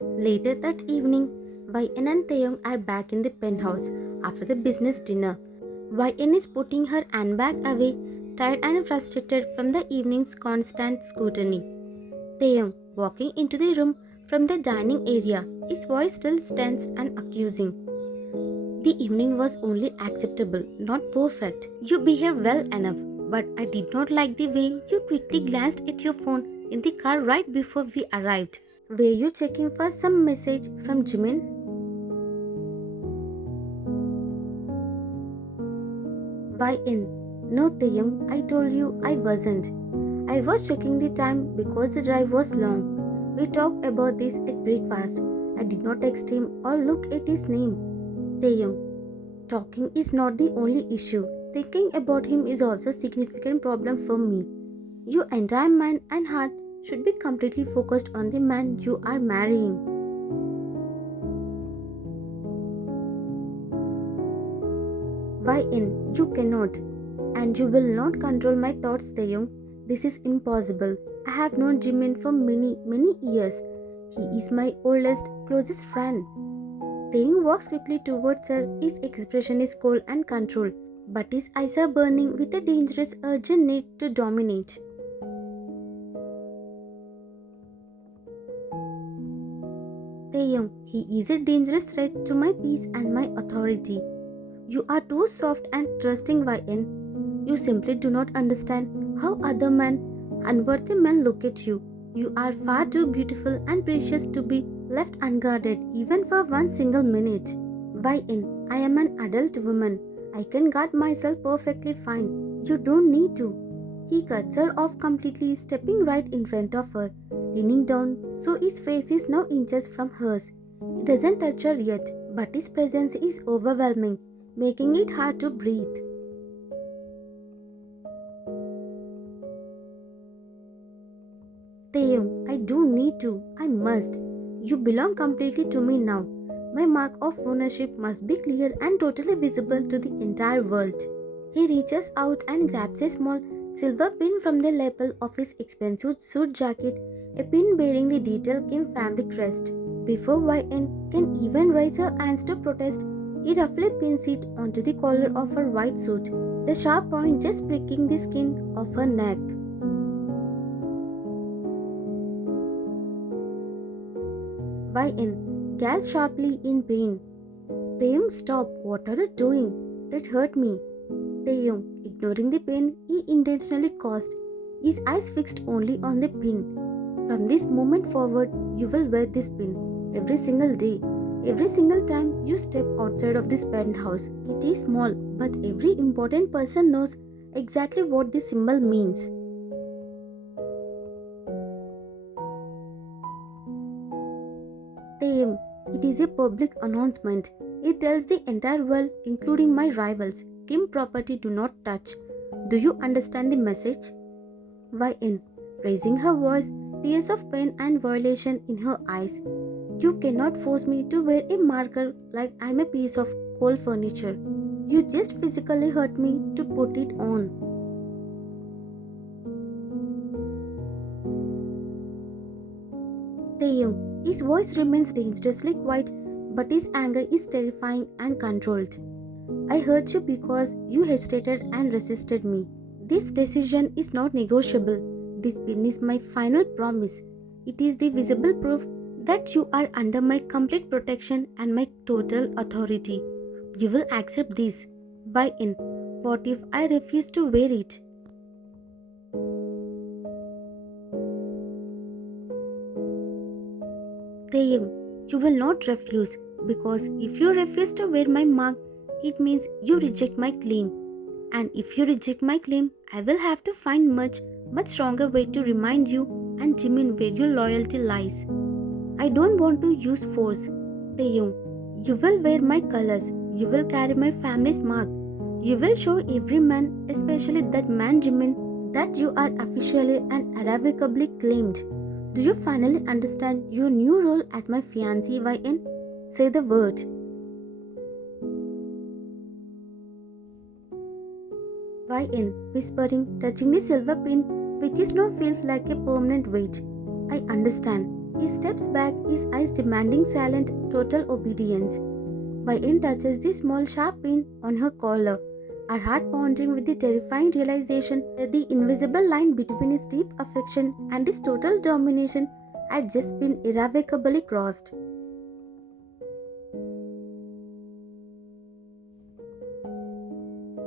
Later that evening, YN and Taeyong are back in the penthouse after the business dinner. YN is putting her handbag away, tired and frustrated from the evening's constant scrutiny. Taeyong, walking into the room from the dining area, his voice still tense and accusing. The evening was only acceptable, not perfect. You behaved well enough, but I did not like the way you quickly glanced at your phone in the car right before we arrived. Were you checking for some message from Jimin? YN. No, Taeyong, I told you I wasn't. I was checking the time because the drive was long. We talked about this at breakfast. I did not text him or look at his name. Taeyong. Talking is not the only issue. Thinking about him is also a significant problem for me. Your entire mind and heart should be completely focused on the man you are marrying. YN, you cannot. And you will not control my thoughts, Taeyong. This is impossible. I have known Jimin for many years. He is my oldest, closest friend. Taeyong walks quickly towards her. His expression is cold and controlled, but his eyes are burning with a dangerous, urgent need to dominate. Taeyong, he is a dangerous threat to my peace and my authority. You are too soft and trusting, YN. You simply do not understand how other men, unworthy men look at you. You are far too beautiful and precious to be left unguarded even for one single minute. YN, I am an adult woman. I can guard myself perfectly fine. You don't need to. He cuts her off completely, stepping right in front of her, leaning down so his face is now inches from hers. He doesn't touch her yet, but his presence is overwhelming, making it hard to breathe. Taeyong, I do need to. I must. You belong completely to me now. My mark of ownership must be clear and totally visible to the entire world. He reaches out and grabs a small silver pin from the lapel of his expensive suit jacket, a pin bearing the detail Kim family crest. Before YN can even raise her hands to protest, he roughly pins it onto the collar of her white suit, the sharp point just pricking the skin of her neck. YN gasped sharply in pain. Taeyong, stop. What are you doing? That hurt me. Taeyong, ignoring the pain he intentionally caused, his eyes fixed only on the pin. From this moment forward, you will wear this pin every single day. Every single time you step outside of this penthouse. It is small, but every important person knows exactly what this symbol means. Taeyong, it is a public announcement. It tells the entire world, including my rivals, Kim property do not touch. Do you understand the message? YN, raising her voice, tears of pain and violation in her eyes. You cannot force me to wear a marker like I'm a piece of cold furniture. You just physically hurt me to put it on. Taeyong, his voice remains dangerously quiet, but his anger is terrifying and controlled. I hurt you because you hesitated and resisted me. This decision is not negotiable. This pin is my final promise. It is the visible proof that you are under my complete protection and my total authority. You will accept this. YN, what if I refuse to wear it? Taeyong, you will not refuse, because if you refuse to wear my mark, it means you reject my claim. And if you reject my claim, I will have to find much stronger way to remind you and Jimin where your loyalty lies. I don't want to use force. Taeyong, you will wear my colors. You will carry my family's mark. You will show every man, especially that man Jimin, that you are officially and irrevocably claimed. Do you finally understand your new role as my fiance, YN? Say the word. YN, whispering, touching the silver pin, which is now feels like a permanent weight. I understand. He steps back, his eyes demanding silent, total obedience. Yin touches the small sharp pin on her collar, her heart pounding with the terrifying realization that the invisible line between his deep affection and his total domination had just been irrevocably crossed.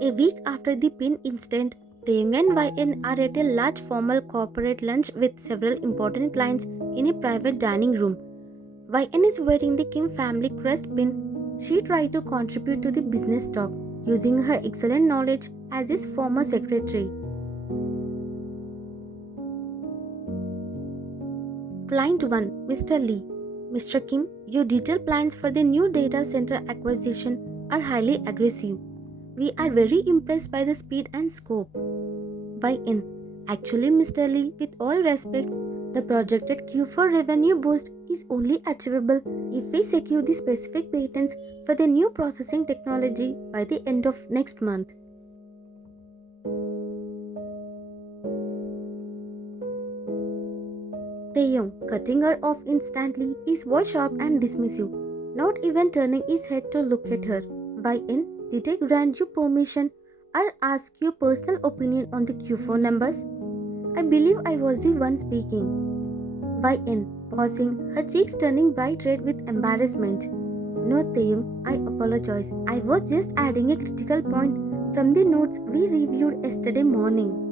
A week after the pin incident, Taeyong and Yin are at a large formal corporate lunch with several important clients in a private dining room. Yin is wearing the Kim family crest pin. She tried to contribute to the business talk using her excellent knowledge as his former secretary. Client 1, Mr. Lee. Mr. Kim, your detailed plans for the new data center acquisition are highly aggressive. We are very impressed by the speed and scope. Yin. Actually, Mr. Lee, with all respect, the projected Q4 revenue boost is only achievable if we secure the specific patents for the new processing technology by the end of next month. Taehyung, cutting her off instantly, his voice sharp and dismissive, not even turning his head to look at her. Yin, did I grant you permission or ask your personal opinion on the Q4 numbers? I believe I was the one speaking. Yin, pausing, her cheeks turning bright red with embarrassment. No, Taeyong, I apologize. I was just adding a critical point from the notes we reviewed yesterday morning.